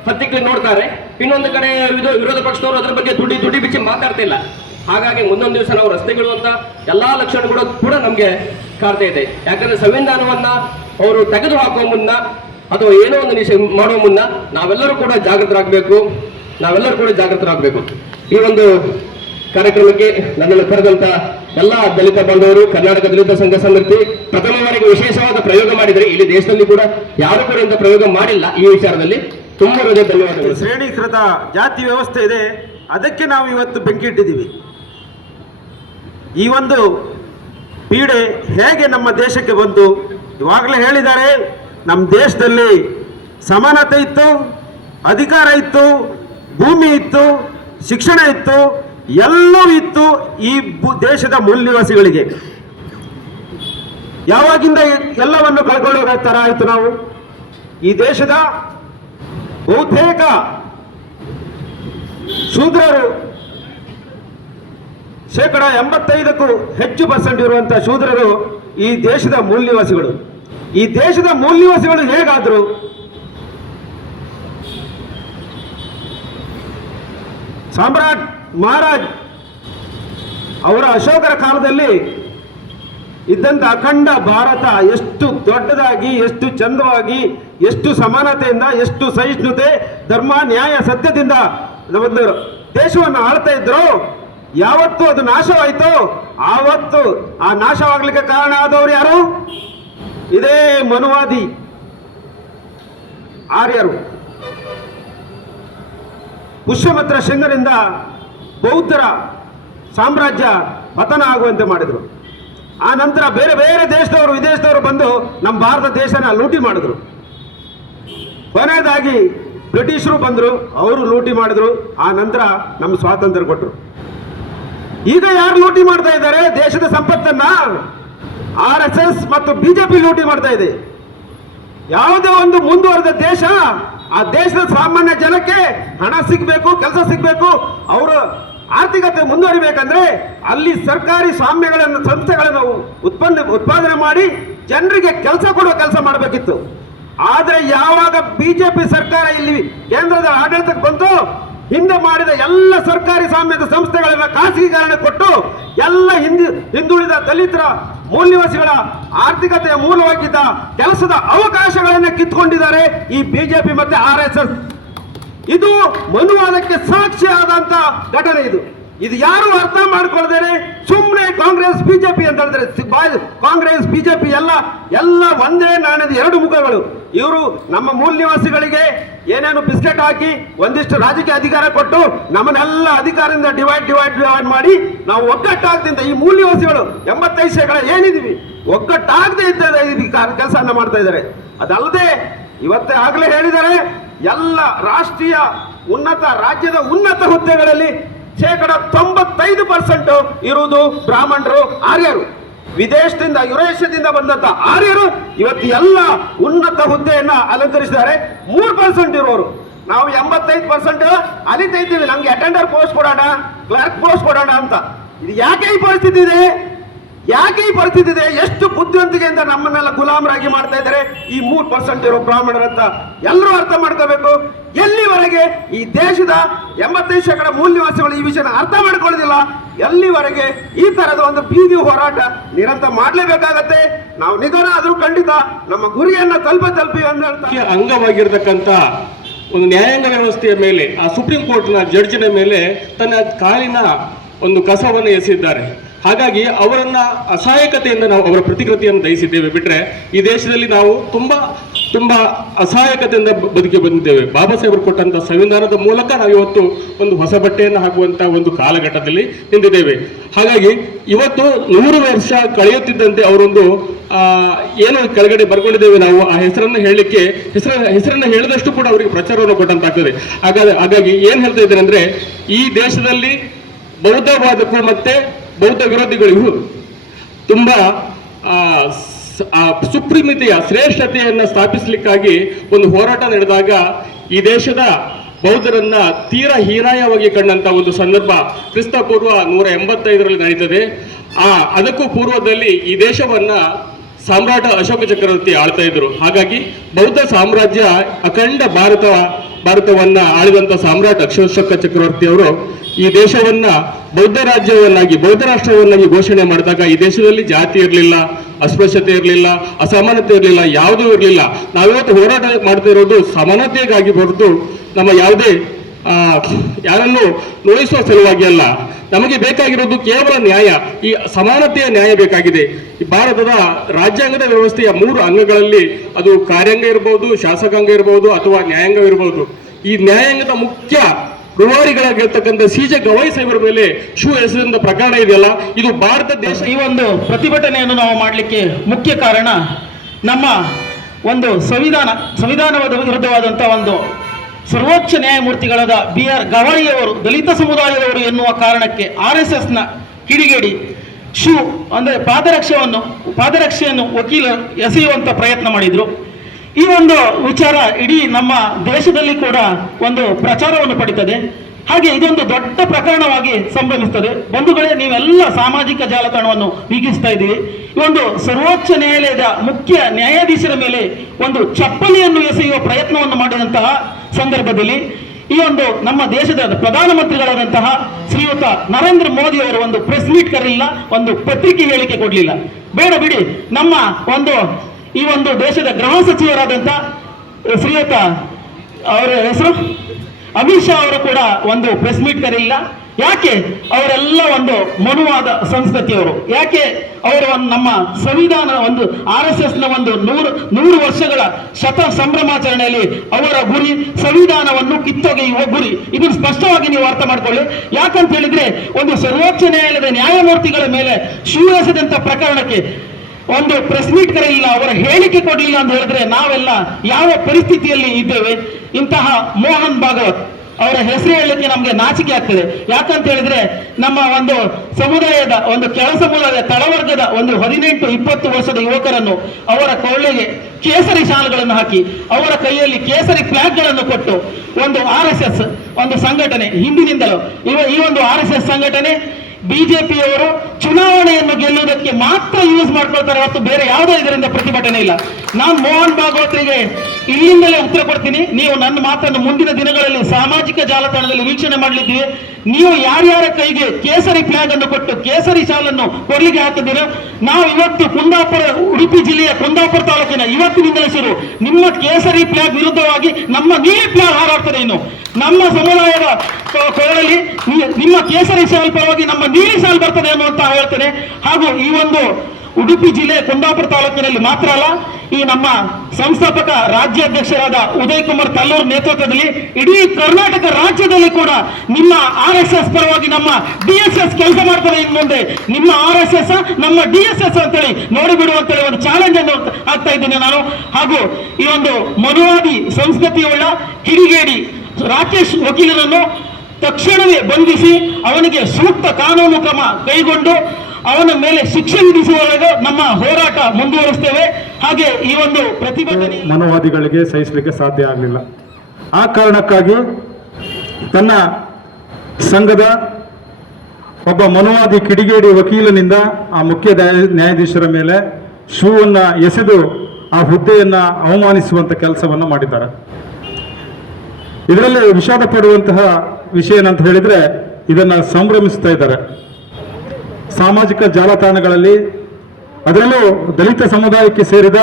ಹತ್ತಿಕ್ಕಲಿಕ್ಕೆ ನೋಡ್ತಾರೆ. ಇನ್ನೊಂದು ಕಡೆ ವಿರೋ- ವಿರೋಧ ಪಕ್ಷದವರು ಅದರ ಬಗ್ಗೆ ದುಡ್ಡಿ ದುಡ್ಡಿ ಬಿಚ್ಚಿ ಮಾತಾಡ್ತಿಲ್ಲ ಹಾಗಾಗಿ ಮುಂದೊಂದು ದಿವಸ ನಾವು ರಸ್ತೆಗಳು ಅಂತ ಎಲ್ಲಾ ಲಕ್ಷಣಗಳು ಕೂಡ ನಮಗೆ ಕಾಡ್ತಾ ಇದೆ. ಯಾಕಂದ್ರೆ ಸಂವಿಧಾನವನ್ನ ಅವರು ತೆಗೆದು ಹಾಕುವ ಮುನ್ನ ಅಥವಾ ಏನೋ ಒಂದು ನಿಷೇಧ ಮಾಡುವ ಮುನ್ನ ನಾವೆಲ್ಲರೂ ಕೂಡ ಜಾಗೃತರಾಗಬೇಕು. ನಾವೆಲ್ಲರೂ ಕೂಡ ಜಾಗೃತರಾಗಬೇಕು. ಈ ಒಂದು ಕಾರ್ಯಕ್ರಮಕ್ಕೆ ನನ್ನನ್ನು ಕರೆದಂತ ಎಲ್ಲ ದಲಿತ ಬಾಂಧವರು, ಕರ್ನಾಟಕ ದಲಿತ ಸಂಘ ಸಮಿತಿ ಪ್ರಥಮ ಬಾರಿಗೆ ವಿಶೇಷವಾದ ಪ್ರಯೋಗ ಮಾಡಿದರೆ ಇಲ್ಲಿ ದೇಶದಲ್ಲಿ ಕೂಡ ಯಾರು ಕೂಡ ಇಂಥ ಪ್ರಯೋಗ ಮಾಡಿಲ್ಲ ಈ ವಿಚಾರದಲ್ಲಿ. ತುಂಬ ಹೃದಯ ಧನ್ಯವಾದಗಳು. ಶ್ರೇಣೀಕೃತ ಜಾತಿ ವ್ಯವಸ್ಥೆ ಇದೆ. ಅದಕ್ಕೆ ನಾವು ಇವತ್ತು ಬೆಂಕಿ ಇಟ್ಟಿದ್ದೀವಿ ಈ ಒಂದು ಪೀಡೆ ಹೇಗೆ ನಮ್ಮ ದೇಶಕ್ಕೆ ಬಂತು? ಇವಾಗಲೇ ಹೇಳಿದ್ದಾರೆ. ನಮ್ಮ ದೇಶದಲ್ಲಿ ಸಮಾನತೆ ಇತ್ತು, ಅಧಿಕಾರ ಇತ್ತು, ಭೂಮಿ ಇತ್ತು, ಶಿಕ್ಷಣ ಇತ್ತು ಎಲ್ಲವೂ ಇತ್ತು ಈ ದೇಶದ ಮೂಲ ನಿವಾಸಿಗಳಿಗೆ. ಯಾವಾಗಿಂದ ಎಲ್ಲವನ್ನು ಕಳ್ಕೊಳ್ಳೋ ತರ ಆಯ್ತು ನಾವು? ಈ ದೇಶದ ಬಹುತೇಕ ಶೂದ್ರರು ಶೇಕಡ ಎಂಬತ್ತೈದಕ್ಕೂ ಹೆಚ್ಚು ಪರ್ಸೆಂಟ್ ಇರುವಂತಹ ಶೂದ್ರರು ಈ ದೇಶದ ಮೂಲ ನಿವಾಸಿಗಳು. ಈ ದೇಶದ ಮೂಲ ನಿವಾಸಿಗಳು ಹೇಗಾದ್ರು? ಸಾಮ್ರಾಟ್ ಮಹಾರಾಜ್ ಅವರ ಅಶೋಕರ ಕಾಲದಲ್ಲಿ ಇದ್ದಂತ ಅಖಂಡ ಭಾರತ ಎಷ್ಟು ದೊಡ್ಡದಾಗಿ, ಎಷ್ಟು ಚಂದವಾಗಿ, ಎಷ್ಟು ಸಮಾನತೆಯಿಂದ, ಎಷ್ಟು ಸಹಿಷ್ಣುತೆ, ಧರ್ಮ, ನ್ಯಾಯ, ಸತ್ಯದಿಂದ ಒಂದು ದೇಶವನ್ನು ಆಳ್ತಾ ಇದ್ರು, ಯಾವತ್ತು ಅದು ನಾಶವಾಯಿತು, ಆವತ್ತು ಆ ನಾಶವಾಗಲಿಕ್ಕೆ ಕಾರಣ ಆದವರು ಯಾರು? ಇದೇ ಮನುವಾದಿ ಆರ್ಯರು. ಪುಷ್ಯಮತ್ರ ಶೃಂಗರಿಂದ ಬೌದ್ಧರ ಸಾಮ್ರಾಜ್ಯ ಪತನ ಆಗುವಂತೆ ಮಾಡಿದರು. ಆ ನಂತರ ಬೇರೆ ಬೇರೆ ದೇಶದವರು, ವಿದೇಶದವರು ಬಂದು ನಮ್ಮ ಭಾರತ ದೇಶನ ಲೂಟಿ ಮಾಡಿದ್ರು. ಕೊನೆಯದಾಗಿ ಬ್ರಿಟಿಷರು ಬಂದರು, ಅವರು ಲೂಟಿ ಮಾಡಿದ್ರು, ಆ ನಂತರ ನಮ್ಮ ಸ್ವಾತಂತ್ರ್ಯ ಕೊಟ್ಟರು ಈಗ ಯಾರು ಲೂಟಿ ಮಾಡ್ತಾ ಇದ್ದಾರೆ? ದೇಶದ ಸಂಪತ್ತನ್ನ ಆರ್ ಎಸ್ ಎಸ್ ಮತ್ತು ಬಿಜೆಪಿ ಲೂಟಿ ಮಾಡ್ತಾ ಇದೆ. ಯಾವುದೇ ಒಂದು ಮುಂದುವರೆದ ದೇಶ, ಆ ದೇಶದ ಸಾಮಾನ್ಯ ಜನಕ್ಕೆ ಹಣ ಸಿಗಬೇಕು, ಕೆಲಸ ಸಿಗಬೇಕು, ಅವರ ಆರ್ಥಿಕತೆ ಮುಂದುವರಿಬೇಕಂದ್ರೆ ಅಲ್ಲಿ ಸರ್ಕಾರಿ ಸ್ವಾಮ್ಯಗಳನ್ನು, ಸಂಸ್ಥೆಗಳನ್ನು ಉತ್ಪನ್ನ, ಉತ್ಪಾದನೆ ಮಾಡಿ ಜನರಿಗೆ ಕೆಲಸ ಕೊಡುವ ಕೆಲಸ ಮಾಡಬೇಕಿತ್ತು. ಆದರೆ ಯಾವಾಗ ಬಿಜೆಪಿ ಸರ್ಕಾರ ಇಲ್ಲಿ ಕೇಂದ್ರದ ಆಡಳಿತಕ್ಕೆ ಬಂತು ಹಿಂದೆ ಮಾಡಿದ ಎಲ್ಲ ಸರ್ಕಾರಿ ಸ್ವಾಮ್ಯದ ಸಂಸ್ಥೆಗಳನ್ನ ಖಾಸಗೀಕರಣ ಕೊಟ್ಟು ಎಲ್ಲ ಹಿಂದಿ ಹಿಂದುಳಿದ ದಲಿತರ ಮೂಲನಿವಾಸಿಗಳ ಆರ್ಥಿಕತೆಯ ಮೂಲವಾಗಿದ್ದ ಕೆಲಸದ ಅವಕಾಶಗಳನ್ನ ಕಿತ್ಕೊಂಡಿದ್ದಾರೆ ಈ ಬಿಜೆಪಿ ಮತ್ತೆ ಆರ್ ಎಸ್ ಎಸ್. ಇದು ಮನುವಾದಕ್ಕೆ ಸಾಕ್ಷಿಯಾದಂತ ಘಟನೆ ಇದು. ಇದು ಯಾರು ಅರ್ಥ ಮಾಡ್ಕೊಳ್ದೇನೆ ಸುಮ್ಮನೆ ಕಾಂಗ್ರೆಸ್, ಬಿಜೆಪಿ ಅಂತ ಹೇಳಿದ್ರೆ ಕಾಂಗ್ರೆಸ್, ಬಿಜೆಪಿ ಎಲ್ಲ ಎಲ್ಲ ಒಂದೇ ನಾಣ್ಯದ ಎರಡು ಮುಖಗಳು. ಇವರು ನಮ್ಮ ಮೂಲ ನಿವಾಸಿಗಳಿಗೆ ಏನೇನು ಬಿಸ್ಕೆಟ್ ಹಾಕಿ ಒಂದಿಷ್ಟು ರಾಜಕೀಯ ಅಧಿಕಾರ ಕೊಟ್ಟು ನಮ್ಮನ್ನೆಲ್ಲ ಅಧಿಕಾರದಿಂದ ಡಿವೈಡ್ ಡಿವೈಡ್ ಡಿವೈಡ್ ಮಾಡಿ ನಾವು ಒಗ್ಗಟ್ಟಾಗದಿಂದ ಈ ಮೂಲ ನಿವಾಸಿಗಳು ಎಂಬತ್ತೈದು ಶೇಕಡ ಏನಿದೀವಿ ಒಗ್ಗಟ್ಟಾಗದೇ ಇದ್ದ ಈ ಕೆಲಸವನ್ನ ಮಾಡ್ತಾ ಇದ್ದಾರೆ. ಅದಲ್ಲದೆ ಇವತ್ತೇ ಆಗಲೇ ಹೇಳಿದರೆ ಎಲ್ಲ ರಾಷ್ಟ್ರೀಯ ಉನ್ನತ ರಾಜ್ಯದ ಉನ್ನತ ಹುದ್ದೆಗಳಲ್ಲಿ ಶೇಕಡ ತೊಂಬತ್ತೈದು ಪರ್ಸೆಂಟ್ ಇರುವುದು ಬ್ರಾಹ್ಮಣರು, ಆರ್ಯರು. ವಿದೇಶದಿಂದ, ಯುರೇಷ್ಯದಿಂದ ಬಂದಂತ ಆರ್ಯರು ಇವತ್ತು ಎಲ್ಲ ಉನ್ನತ ಹುದ್ದೆಯನ್ನ ಅಲಂಕರಿಸಿದ್ದಾರೆ. ಮೂರು ಪರ್ಸೆಂಟ್ ಇರೋರು. ನಾವು ಎಂಬತ್ತೈದು ಪರ್ಸೆಂಟ್ ಅಲಿತಾ ನಮ್ಗೆ ಅಟೆಂಡರ್ ಪೋಸ್ಟ್ ಕೊಡೋಣ ಕ್ಲರ್ಕ್ ಪೋಸ್ಟ್ ಕೊಡೋಣ ಅಂತ. ಇದು ಯಾಕೆ ಈ ಪರಿಸ್ಥಿತಿ ಇದೆ? ಯಾಕೆ ಈ ಪರಿಸ್ಥಿತಿ ಇದೆ? ಎಷ್ಟು ಬುದ್ಧಿವಂತಿಕೆಯಿಂದ ನಮ್ಮನ್ನೆಲ್ಲ ಗುಲಾಮರಾಗಿ ಮಾಡ್ತಾ ಇದ್ದಾರೆ? ಈ ಮೂರು ಪರ್ಸೆಂಟ್ ಇರೋ ಬ್ರಾಹ್ಮಣರಂತ ಎಲ್ಲರೂ ಅರ್ಥ ಮಾಡ್ಕೋಬೇಕು. ಎಲ್ಲಿವರೆಗೆ ಈ ದೇಶದ ಎಂಬತ್ತೈದು ಶೇಕಡ ಮೂಲ್ಯವಾಸಿಗಳು ಈ ವಿಷಯನ ಅರ್ಥ ಮಾಡ್ಕೊಳ್ಳೋದಿಲ್ಲ, ಎಲ್ಲಿವರೆಗೆ ಈ ತರದ ಒಂದು ಬೀದಿ ಹೋರಾಟ ನಿರಂತರ ಮಾಡಲೇಬೇಕಾಗತ್ತೆ? ನಾವು ನಿಧಾನ ಆದ್ರೂ ಖಂಡಿತ ನಮ್ಮ ಗುರಿಯನ್ನ ತಲುಪ ತಲುಪಿ ಅಂತ ಅಂಗವಾಗಿರ್ತಕ್ಕಂಥ ಒಂದು ನ್ಯಾಯಾಂಗ ವ್ಯವಸ್ಥೆಯ ಮೇಲೆ, ಆ ಸುಪ್ರೀಂ ಕೋರ್ಟ್ನ ಜಡ್ಜಿನ ಮೇಲೆ ತನ್ನ ಕಾಲಿನ ಒಂದು ಕಸವನ್ನು ಎಸೆದಿದ್ದಾರೆ. ಹಾಗಾಗಿ ಅವರನ್ನ ಅಸಹಾಯಕತೆಯಿಂದ ನಾವು ಅವರ ಪ್ರತಿಕೃತಿಯನ್ನು ದಯಿಸಿದ್ದೇವೆ ಬಿಟ್ರೆ ಈ ದೇಶದಲ್ಲಿ ನಾವು ತುಂಬಾ ತುಂಬಾ ಅಸಹಾಯಕತೆಯಿಂದ ಬದುಕಿ ಬಂದಿದ್ದೇವೆ. ಬಾಬಾ ಸಾಹೇಬರು ಕೊಟ್ಟಂತ ಸಂವಿಧಾನದ ಮೂಲಕ ನಾವು ಇವತ್ತು ಒಂದು ಹೊಸ ಬಟ್ಟೆಯನ್ನು ಹಾಕುವಂತ ಒಂದು ಕಾಲಘಟ್ಟದಲ್ಲಿ ನಿಂತಿದ್ದೇವೆ. ಹಾಗಾಗಿ ಇವತ್ತು ನೂರು ವರ್ಷ ಕಳೆಯುತ್ತಿದ್ದಂತೆ ಅವರೊಂದು ಏನು ಕೆಳಗಡೆ ಬರ್ಕೊಂಡಿದ್ದೇವೆ ನಾವು, ಆ ಹೆಸರನ್ನು ಹೇಳಲಿಕ್ಕೆ, ಹೆಸರ, ಹೆಸರನ್ನು ಹೇಳಿದಷ್ಟು ಕೂಡ ಅವರಿಗೆ ಪ್ರಚಾರವನ್ನು ಕೊಟ್ಟಂತಾಗ್ತದೆ. ಹಾಗಾದ್ರೆ ಹಾಗಾಗಿ ಏನ್ ಹೇಳ್ತಾ ಇದ್ದೇನೆ ಅಂದ್ರೆ ಈ ದೇಶದಲ್ಲಿ ಬೌದ್ಧವಾದಕ್ಕೂ ಮತ್ತೆ ಬೌದ್ಧ ವಿರೋಧಿಗಳಿಗೂ ತುಂಬಾ ಸುಪ್ರೀಮಿತೆಯ ಶ್ರೇಷ್ಠತೆಯನ್ನು ಸ್ಥಾಪಿಸಲಿಕ್ಕಾಗಿ ಒಂದು ಹೋರಾಟ ನಡೆದಾಗ ಈ ದೇಶದ ಬೌದ್ಧರನ್ನ ತೀರಾ ಹೀನಾಯವಾಗಿ ಕಂಡಂತ ಒಂದು ಸಂದರ್ಭ ಕ್ರಿಸ್ತಪೂರ್ವ ನೂರ ಎಂಬತ್ತೈದರಲ್ಲಿ ನಡೀತದೆ. ಆ, ಅದಕ್ಕೂ ಪೂರ್ವದಲ್ಲಿ ಈ ದೇಶವನ್ನ ಸಾಮ್ರಾಟ ಅಶೋಕ ಚಕ್ರವರ್ತಿ ಆಳ್ತಾ ಇದ್ರು. ಹಾಗಾಗಿ ಬೌದ್ಧ ಸಾಮ್ರಾಜ್ಯ ಅಖಂಡ ಭಾರತ, ಭಾರತವನ್ನ ಆಳಿದಂತ ಸಾಮ್ರಾಟ್ ಅಶೋಕ ಚಕ್ರವರ್ತಿ ಅವರು ಈ ದೇಶವನ್ನ ಬೌದ್ಧ ರಾಜ್ಯವನ್ನಾಗಿ, ಬೌದ್ಧ ರಾಷ್ಟ್ರವನ್ನಾಗಿ ಘೋಷಣೆ ಮಾಡಿದಾಗ ಈ ದೇಶದಲ್ಲಿ ಜಾತಿ ಇರಲಿಲ್ಲ, ಅಸ್ಪೃಶ್ಯತೆ ಇರಲಿಲ್ಲ, ಅಸಮಾನತೆ ಇರಲಿಲ್ಲ, ಯಾವುದೂ ಇರಲಿಲ್ಲ. ನಾವಿವತ್ತು ಹೋರಾಟ ಮಾಡ್ತಾ ಇರೋದು ಸಮಾನತೆಗಾಗಿ ಹೊರತು ನಮ್ಮ ಯಾವುದೇ ಯಾರನ್ನು ನೋಯಿಸುವ ಸಲುವಾಗಿ ಅಲ್ಲ. ನಮಗೆ ಬೇಕಾಗಿರೋದು ಕೇವಲ ನ್ಯಾಯ. ಈ ಸಮಾನತೆಯ ನ್ಯಾಯ ಬೇಕಾಗಿದೆ. ಭಾರತದ ರಾಜ್ಯಾಂಗದ ವ್ಯವಸ್ಥೆಯ ಮೂರು ಅಂಗಗಳಲ್ಲಿ ಅದು ಕಾರ್ಯಾಂಗ ಇರಬಹುದು ಶಾಸಕಾಂಗ ಇರಬಹುದು ಅಥವಾ ನ್ಯಾಯಾಂಗ ಇರಬಹುದು ಈ ನ್ಯಾಯಾಂಗದ ಮುಖ್ಯ ರೂವಾರಿಗಳಾಗಿರ್ತಕ್ಕಂಥ ಸಿ ಜೆ ಗವಾಯಿ ಸಾಹೇಬರ ಮೇಲೆ ಶೂ ಹೆಸರಿಂದ ಪ್ರಕರಣ ಇದೆಯಲ್ಲ. ಇದು ಭಾರತ ದೇಶ ಈ ಒಂದು ಪ್ರತಿಭಟನೆಯನ್ನು ನಾವು ಮಾಡಲಿಕ್ಕೆ ಮುಖ್ಯ ಕಾರಣ ನಮ್ಮ ಒಂದು ಸಂವಿಧಾನ ಸಂವಿಧಾನವಾದ ವಿರುದ್ಧವಾದಂಥ ಒಂದು ಸರ್ವೋಚ್ಚ ನ್ಯಾಯಮೂರ್ತಿಗಳಾದ ಬಿ ಆರ್ ಗವಾಯಿಯವರು ದಲಿತ ಸಮುದಾಯದವರು ಎನ್ನುವ ಕಾರಣಕ್ಕೆ ಆರ್ ಎಸ್ ಎಸ್ನ ಕಿಡಿಗೇಡಿ ಶೂ ಅಂದರೆ ಪಾದರಕ್ಷೆಯನ್ನು ಪಾದರಕ್ಷೆಯನ್ನು ವಕೀಲರು ಎಸೆಯುವಂಥ ಪ್ರಯತ್ನ ಮಾಡಿದರು. ಈ ಒಂದು ವಿಚಾರ ಇಡೀ ನಮ್ಮ ದೇಶದಲ್ಲಿ ಕೂಡ ಒಂದು ಪ್ರಚಾರವನ್ನು ಪಡಿತದೆ. ಹಾಗೆ ಇದೊಂದು ದೊಡ್ಡ ಪ್ರಕರಣವಾಗಿ ಸಂಭವಿಸ್ತದೆ. ಬಂಧುಗಳೇ ನೀವೆಲ್ಲ ಸಾಮಾಜಿಕ ಜಾಲತಾಣವನ್ನು ವೀಕ್ಷಿಸ್ತಾ ಇದ್ದೀವಿ ಒಂದು ಸರ್ವೋಚ್ಚ ನ್ಯಾಯಾಲಯದ ಮುಖ್ಯ ನ್ಯಾಯಾಧೀಶರ ಮೇಲೆ ಒಂದು ಚಪ್ಪಲಿಯನ್ನು ಎಸೆಯುವ ಪ್ರಯತ್ನವನ್ನು ಮಾಡಿದಂತಹ ಸಂದರ್ಭದಲ್ಲಿ ಈ ಒಂದು ನಮ್ಮ ದೇಶದ ಪ್ರಧಾನಮಂತ್ರಿಗಳಾದಂತಹ ಶ್ರೀಯುತ ನರೇಂದ್ರ ಮೋದಿ ಅವರು ಒಂದು ಪ್ರೆಸ್ ಮೀಟ್ ಕರಲಿಲ್ಲ, ಒಂದು ಪತ್ರಿಕೆ ಹೇಳಿಕೆ ಕೊಡಲಿಲ್ಲ. ಬೇಡ ಬಿಡಿ, ನಮ್ಮ ಒಂದು ಈ ಒಂದು ದೇಶದ ಗೃಹ ಸಚಿವರಾದಂತಹ ಶ್ರೀಯುತ, ಅವರ ಹೆಸರು? ಅಮಿತ್ ಶಾ ಅವರು ಕೂಡ ಒಂದು ಪ್ರೆಸ್ ಮೀಟ್ ಕರೆಯಿಲ್ಲ ಯಾಕೆ? ಅವರೆಲ್ಲ ಒಂದು ಮನುವಾದ ಸಂಸ್ಕೃತಿಯವರು. ಯಾಕೆ? ಅವರು ನಮ್ಮ ಸಂವಿಧಾನ ಒಂದು ಆರ್ ಎಸ್ ಎಸ್ನ ಒಂದು ನೂರು ನೂರು ವರ್ಷಗಳ ಶತ ಸಂಭ್ರಮಾಚರಣೆಯಲ್ಲಿ ಅವರ ಗುರಿ, ಸಂವಿಧಾನವನ್ನು ಕಿತ್ತೊಗೆಯುವ ಗುರಿ. ಇದನ್ನು ಸ್ಪಷ್ಟವಾಗಿ ನೀವು ಅರ್ಥ ಮಾಡ್ಕೊಳ್ಳಿ. ಯಾಕಂತ ಹೇಳಿದ್ರೆ, ಒಂದು ಸರ್ವೋಚ್ಚ ನ್ಯಾಯಾಲಯದ ನ್ಯಾಯಮೂರ್ತಿಗಳ ಮೇಲೆ ಶೂ ಪ್ರಕರಣಕ್ಕೆ ಒಂದು ಪ್ರೆಸ್ ಮೀಟ್ ಕರೆಯಿಲ್ಲ ಅವರ ಹೇಳಿಕೆ ಕೊಡಲಿಲ್ಲ ಅಂತ ಹೇಳಿದ್ರೆ ನಾವೆಲ್ಲ ಯಾವ ಪರಿಸ್ಥಿತಿಯಲ್ಲಿ ಇದ್ದೇವೆ? ಇಂತಹ ಮೋಹನ್ ಭಾಗವತ್ ಅವರ ಹೆಸರು ಹೇಳಲಿಕ್ಕೆ ನಮಗೆ ನಾಚಿಕೆ ಆಗ್ತದೆ. ಯಾಕಂತ ಹೇಳಿದ್ರೆ ನಮ್ಮ ಒಂದು ಸಮುದಾಯದ ಒಂದು ಕೆಳ ಸಮುದಾಯದ ತಳವರ್ಗದ ಒಂದು ಹದಿನೆಂಟು ಇಪ್ಪತ್ತು ವರ್ಷದ ಯುವಕರನ್ನು ಅವರ ಕೊಳ್ಳೆಗೆ ಕೇಸರಿ ಶಾಲುಗಳನ್ನು ಹಾಕಿ, ಅವರ ಕೈಯಲ್ಲಿ ಕೇಸರಿ ಫ್ಲಾಗ್ಗಳನ್ನು ಕೊಟ್ಟು ಒಂದು ಆರ್ ಎಸ್ ಎಸ್ ಒಂದು ಸಂಘಟನೆ ಹಿಂದಿನಿಂದಲೂ ಇವ ಈ ಒಂದು ಆರ್ ಎಸ್ ಎಸ್ ಸಂಘಟನೆ ಬಿಜೆಪಿಯವರು ಚುನಾವಣೆಯನ್ನು ಗೆಲ್ಲುವುದಕ್ಕೆ ಮಾತ್ರ ಯೂಸ್ ಮಾಡ್ಕೊಳ್ತಾರೆ ಹೊತ್ತು ಬೇರೆ ಯಾವುದೇ ಇದರಿಂದ ಪ್ರತಿಭಟನೆ ಇಲ್ಲ. ನಾನು ಮೋಹನ್ ಭಾಗವತ್ರಿಗೆ ಇಲ್ಲಿಂದಲೇ ಉತ್ತರ ಕೊಡ್ತೀನಿ. ನೀವು ನನ್ನ ಮಾತನ್ನು ಮುಂದಿನ ದಿನಗಳಲ್ಲಿ ಸಾಮಾಜಿಕ ಜಾಲತಾಣದಲ್ಲಿ ವೀಕ್ಷಣೆ ಮಾಡಲಿದ್ದೀವಿ ನೀವು ಯಾರ್ಯಾರ ಕೈಗೆ ಕೇಸರಿ ಫ್ಲಾಗ್ ಅನ್ನು ಕೊಟ್ಟು ಕೇಸರಿ ಶಾಲನ್ನು ಕೊಡಲಿಗೆ ಹಾಕಿದ್ದೀರ, ನಾವು ಇವತ್ತು ಕುಂದಾಪುರ, ಉಡುಪಿ ಜಿಲ್ಲೆಯ ಕುಂದಾಪುರ ತಾಲೂಕಿನ ಇವತ್ತಿನಿಂದಲೇ ಶುರು. ನಿಮ್ಮ ಕೇಸರಿ ಫ್ಲಾಗ್ ವಿರುದ್ಧವಾಗಿ ನಮ್ಮ ನೀಲಿ ಫ್ಲಾಗ್ ಹಾರಾಡ್ತದೆ ಇನ್ನು. ನಮ್ಮ ಸಮುದಾಯದ ಕೊರಳಲ್ಲಿ ನಿಮ್ಮ ಕೇಸರಿ ಶಾಲ್ ಪರವಾಗಿ ನಮ್ಮ ನೀಲಿ ಶಾಲ್ ಬರ್ತದೆ ಅನ್ನುವಂತ ಹೇಳ್ತೇನೆ. ಹಾಗೂ ಈ ಒಂದು ಉಡುಪಿ ಜಿಲ್ಲೆ ಕುಂದಾಪುರ ತಾಲೂಕಿನಲ್ಲಿ ಮಾತ್ರ ಅಲ್ಲ, ಈ ನಮ್ಮ ಸಂಸ್ಥಾಪಕ ರಾಜ್ಯಾಧ್ಯಕ್ಷರಾದ ಉದಯ್ ಕುಮಾರ್ ತಲ್ಲೂರ್ ನೇತೃತ್ವದಲ್ಲಿ ಇಡೀ ಕರ್ನಾಟಕ ರಾಜ್ಯದಲ್ಲಿ ಕೂಡ ನಿಮ್ಮ ಆರ್ ಎಸ್ ಎಸ್ ಪರವಾಗಿ ನಮ್ಮ ಡಿ ಎಸ್ ಎಸ್ ಕೆಲಸ ಮಾಡ್ತಾರೆ ಇನ್ ಮುಂದೆ. ನಿಮ್ಮ ಆರ್ ಎಸ್ ಎಸ್ ನಮ್ಮ ಡಿ ಎಸ್ ಎಸ್ ಅಂತೇಳಿ ನೋಡಿಬಿಡು ಅಂತೇಳಿ ಒಂದು ಚಾಲೆಂಜ್ ಅನ್ನು ಆಗ್ತಾ ಇದ್ದೇನೆ ನಾನು. ಹಾಗೂ ಈ ಒಂದು ಮನುವಾದಿ ಸಂಸ್ಕೃತಿಯುಳ್ಳ ಹಿಡಿಗೇಡಿ ರಾಕೇಶ್ ವಕೀಲರನ್ನು ತಕ್ಷಣವೇ ಬಂಧಿಸಿ ಅವನಿಗೆ ಸೂಕ್ತ ಕಾನೂನು ಕ್ರಮ ಕೈಗೊಂಡು ಅವನ ಮೇಲೆ ಶಿಕ್ಷೆ ವಿಧಿಸುವಾಗ ನಮ್ಮ ಹೋರಾಟ ಮುಂದುವರಿಸ್ತೇವೆ. ಹಾಗೆ ಈ ಒಂದು ಪ್ರತಿಭಟನೆ ಮನೋವಾದಿಗಳಿಗೆ ಸಹಿಸಲಿಕ್ಕೆ ಸಾಧ್ಯ ಆಗಲಿಲ್ಲ. ಆ ಕಾರಣಕ್ಕಾಗಿ ತನ್ನ ಸಂಘದ ಒಬ್ಬ ಮನುವಾದಿ ಕಿಡಿಗೇಡಿ ವಕೀಲನಿಂದ ಆ ಮುಖ್ಯ ನ್ಯಾಯ- ನ್ಯಾಯಾಧೀಶರ ಮೇಲೆ ಶೂವನ್ನು ಎಸೆದು ಆ ಹುದ್ದೆಯನ್ನು ಅವಮಾನಿಸುವಂತ ಕೆಲಸವನ್ನು ಮಾಡಿದ್ದಾರೆ. ಇದರಲ್ಲಿ ವಿಷಾದ ಪಡುವಂತಹ ವಿಷಯ ಏನಂತ ಹೇಳಿದ್ರೆ ಇದನ್ನ ಸಂಭ್ರಮಿಸ್ತಾ ಇದ್ದಾರೆ. ಸಾಮಾಜಿಕ ಜಾಲತಾಣಗಳಲ್ಲಿ ಅದರಲ್ಲೂ ದಲಿತ ಸಮುದಾಯಕ್ಕೆ ಸೇರಿದ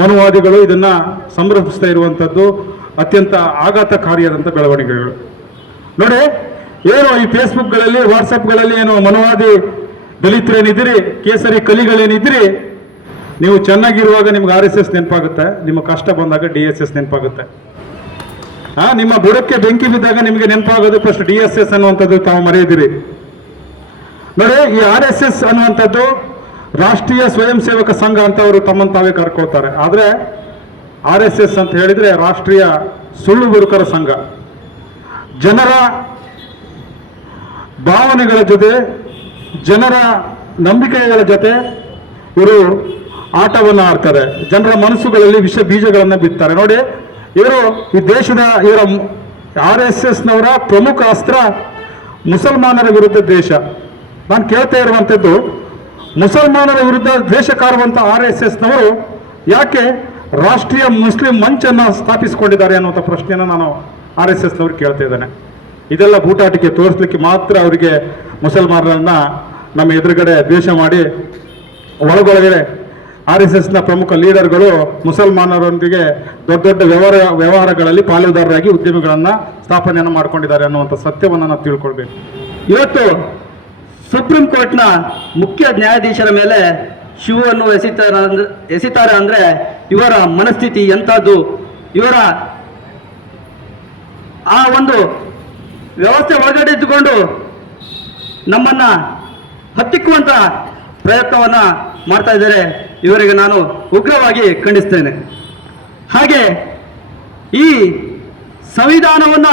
ಮನುವಾದಿಗಳು ಇದನ್ನು ಸಂಭ್ರಮಿಸ್ತಾ ಇರುವಂಥದ್ದು ಅತ್ಯಂತ ಆಘಾತಕಾರಿಯಾದಂಥ ಬೆಳವಣಿಗೆಗಳು. ನೋಡಿ, ಏನು ಈ ಫೇಸ್ಬುಕ್ಗಳಲ್ಲಿ, ವಾಟ್ಸಪ್ಗಳಲ್ಲಿ ಏನು ಮನುವಾದಿ ದಲಿತರೇನಿದ್ದೀರಿ, ಕೇಸರಿ ಕಲಿಗಳೇನಿದ್ದೀರಿ, ನೀವು ಚೆನ್ನಾಗಿರುವಾಗ ನಿಮ್ಗೆ ಆರ್ ಎಸ್ ಎಸ್ ನೆನಪಾಗುತ್ತೆ, ನಿಮ್ಮ ಕಷ್ಟ ಬಂದಾಗ ಡಿ ಎಸ್ ಎಸ್ ನೆನಪಾಗುತ್ತೆ. ಆ, ನಿಮ್ಮ ಬುಡಕ್ಕೆ ಬೆಂಕಿ ಬಿದ್ದಾಗ ನಿಮಗೆ ನೆನಪಾಗೋದು ಫಸ್ಟ್ ಡಿ ಎಸ್ ಎಸ್ ಅನ್ನುವಂಥದ್ದು ತಾವು ಮರೆಯದಿರಿ. ನೋಡಿ, ಈ ಆರ್ ಎಸ್ ಎಸ್ ಅನ್ನುವಂಥದ್ದು ರಾಷ್ಟ್ರೀಯ ಸ್ವಯಂ ಸೇವಕ ಸಂಘ ಅಂತ ಅವರು ತಮ್ಮನ್ನು ತಾವೇ ಕರ್ಕೋತಾರೆ ಆದರೆ ಆರ್ ಎಸ್ ಎಸ್ ಅಂತ ಹೇಳಿದ್ರೆ ರಾಷ್ಟ್ರೀಯ ಸುಳ್ಳು ಬುರುಕರ ಸಂಘ. ಜನರ ಭಾವನೆಗಳ ಜೊತೆ, ಜನರ ನಂಬಿಕೆಗಳ ಜೊತೆ ಇವರು ಆಟವನ್ನು ಆಡ್ತಾರೆ. ಜನರ ಮನಸ್ಸುಗಳಲ್ಲಿ ವಿಷ ಬೀಜಗಳನ್ನು ಬಿತ್ತಾರೆ. ನೋಡಿ, ಇವರು ಈ ದೇಶದ ಇವರ ಆರ್ ಎಸ್ ಎಸ್ನವರ ಪ್ರಮುಖ ಅಸ್ತ್ರ ಮುಸಲ್ಮಾನರ ವಿರುದ್ಧ ದೇಶ. ನಾನು ಕೇಳ್ತಾ ಇರುವಂಥದ್ದು ಮುಸಲ್ಮಾನರ ವಿರುದ್ಧ ದ್ವೇಷ ಕಾರುವಂಥ ಆರ್ ಎಸ್ ಎಸ್ನವರು ಯಾಕೆ ರಾಷ್ಟ್ರೀಯ ಮುಸ್ಲಿಂ ಮಂಚನ್ನು ಸ್ಥಾಪಿಸಿಕೊಂಡಿದ್ದಾರೆ ಅನ್ನುವಂಥ ಪ್ರಶ್ನೆಯನ್ನು ನಾನು ಆರ್ ಎಸ್ ಎಸ್ನವ್ರು ಕೇಳ್ತಾ ಇದ್ದೇನೆ. ಇದೆಲ್ಲ ಬೂಟಾಟಿಕೆ ತೋರಿಸ್ಲಿಕ್ಕೆ ಮಾತ್ರ ಅವರಿಗೆ ಮುಸಲ್ಮಾನರನ್ನ ನಮ್ಮ ಎದುರುಗಡೆ ದ್ವೇಷ ಮಾಡಿ ಒಳಗೊಳಗಡೆ ಆರ್ ಎಸ್ ಎಸ್ನ ಪ್ರಮುಖ ಲೀಡರ್ಗಳು ಮುಸಲ್ಮಾನರೊಂದಿಗೆ ದೊಡ್ಡ ದೊಡ್ಡ ವ್ಯವಹಾರ, ವ್ಯವಹಾರಗಳಲ್ಲಿ ಪಾಲುದಾರರಾಗಿ ಉದ್ಯಮಿಗಳನ್ನು ಸ್ಥಾಪನೆಯನ್ನು ಮಾಡಿಕೊಂಡಿದ್ದಾರೆ ಅನ್ನುವಂಥ ಸತ್ಯವನ್ನು ನಾವು ತಿಳ್ಕೊಳ್ಬೇಕು. ಇವತ್ತು ಸುಪ್ರೀಂ ಕೋರ್ಟ್ನ ಮುಖ್ಯ ನ್ಯಾಯಾಧೀಶರ ಮೇಲೆ ಶಿವನ್ನು ಎಸಿತಾರ ಅಂದ್ರೆ ಎಸಿತಾರೆ ಅಂದ್ರೆ ಇವರ ಮನಸ್ಥಿತಿ ಎಂಥದ್ದು? ಇವರ ಆ ಒಂದು ವ್ಯವಸ್ಥೆ ಒಳಗಡೆ ಇದ್ದುಕೊಂಡು ನಮ್ಮನ್ನ ಹತ್ತಿಕ್ಕುವಂತ ಪ್ರಯತ್ನವನ್ನ ಮಾಡ್ತಾ ಇದ್ದಾರೆ. ಇವರಿಗೆ ನಾನು ಉಗ್ರವಾಗಿ ಖಂಡಿಸ್ತೇನೆ. ಹಾಗೆ ಈ ಸಂವಿಧಾನವನ್ನ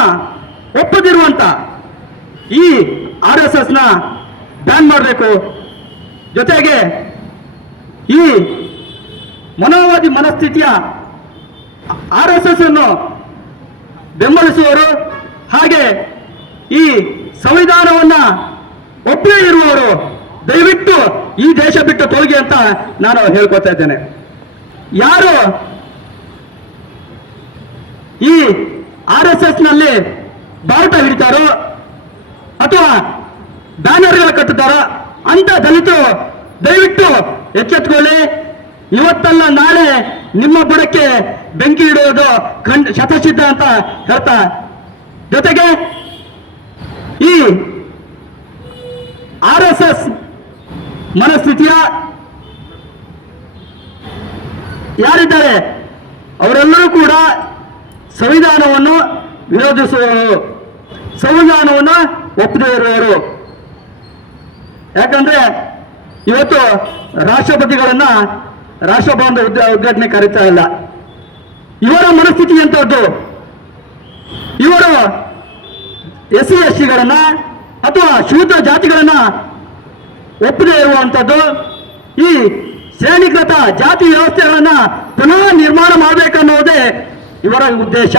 ಒಪ್ಪದಿರುವಂತ ಈ ಆರ್ ಎಸ್ ಎಸ್ನ ಬ್ಯಾನ್ ಮಾಡಬೇಕು. ಜೊತೆಗೆ ಈ ಮನೋವಾದಿ ಮನಸ್ಥಿತಿಯ ಆರ್ ಎಸ್ ಎಸ್ ಅನ್ನು ಬೆಂಬಲಿಸುವವರು ಹಾಗೆ ಈ ಸಂವಿಧಾನವನ್ನು ಒಪ್ಪದೇ ಇರುವವರು, ದಯವಿಟ್ಟು ಈ ದೇಶ ಬಿಟ್ಟು ತೊಲಗಿ ಅಂತ ನಾನು ಹೇಳ್ಕೊತಾ ಇದ್ದೇನೆ. ಯಾರು ಈ ಆರ್ ಎಸ್ ಎಸ್ನಲ್ಲಿ ಬಾವುಟ ಹಿಡಿತಾರೋ ಅಥವಾ ಬ್ಯಾನರ್ಗಳು ಕಟ್ಟುತ್ತಾರ ಅಂತ ದಲಿತರು ದಯವಿಟ್ಟು ಎಚ್ಚೆತ್ಕೊಳ್ಳಿ. ಇವತ್ತಲ್ಲ ನಾಳೆ ನಿಮ್ಮ ಬುಡಕ್ಕೆ ಬೆಂಕಿ ಇಡುವುದು ಖಂಡ ಶತಸಿದ್ಧ ಅಂತ ಹೇಳ್ತಾ ಜೊತೆಗೆ ಈ ಆರ್ ಎಸ್ ಎಸ್ ಮನಸ್ಥಿತಿಯ ಯಾರಿದ್ದಾರೆ? ಅವರೆಲ್ಲರೂ ಕೂಡ ಸಂವಿಧಾನವನ್ನು ವಿರೋಧಿಸುವವರು ಸಂವಿಧಾನವನ್ನು ಒಪ್ಪದೇ ಇರುವವರು ಯಾಕಂದ್ರೆ ಇವತ್ತು ರಾಷ್ಟ್ರಪತಿಗಳನ್ನ ರಾಷ್ಟ್ರಭವನದ ಉದ್ಘಾಟನೆ ಕರೀತಾ ಇಲ್ಲ. ಇವರ ಮನಸ್ಥಿತಿ ಎಂಥದ್ದು? ಇವರು ಎಸ್ ಸಿ, ಎಸ್ ಸಿಗಳನ್ನ ಅಥವಾ ಶೂದ್ರ ಜಾತಿಗಳನ್ನ ಒಪ್ಪದೇ ಇರುವಂಥದ್ದು, ಈ ಶ್ರೇಣೀಕೃತ ಜಾತಿ ವ್ಯವಸ್ಥೆಗಳನ್ನ ಪುನಃ ನಿರ್ಮಾಣ ಮಾಡಬೇಕನ್ನುವುದೇ ಇವರ ಉದ್ದೇಶ.